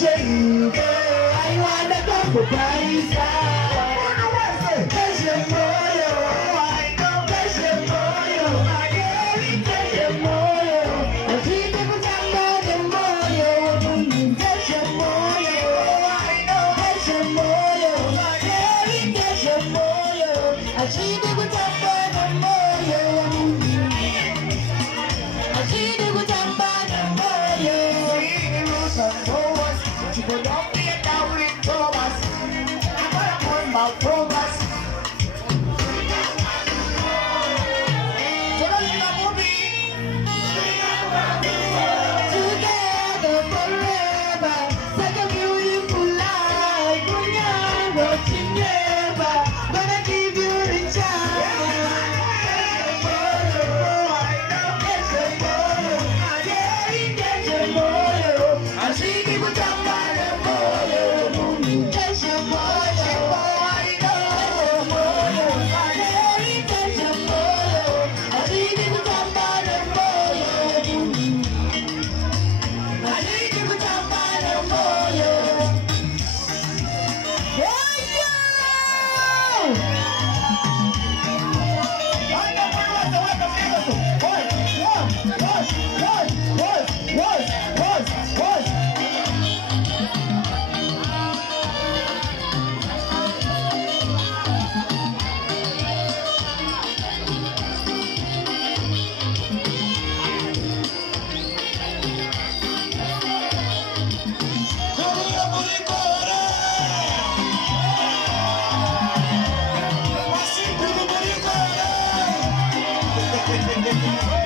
shame, girl. I wanna go for Paris. Bless your moyo, I know. Bless your moyo, my girl. Bless your moyo. I see people talk about the moyo. Bless your moyo, I know. Bless your moyo, my girl. Bless your moyo. I see people talk about the moyo. I see people talk about the moyo. People don't get down with Thomas. I'm gonna put my Thomas. Together forever, such a beautiful life. When you're watching never, gonna give you the chance. I see people talk about the moyo. That's your moyo, I know. My girl, that's your moyo. I see people talk about the moyo. I see people talk about the moyo. Yeah, yeah. I know what.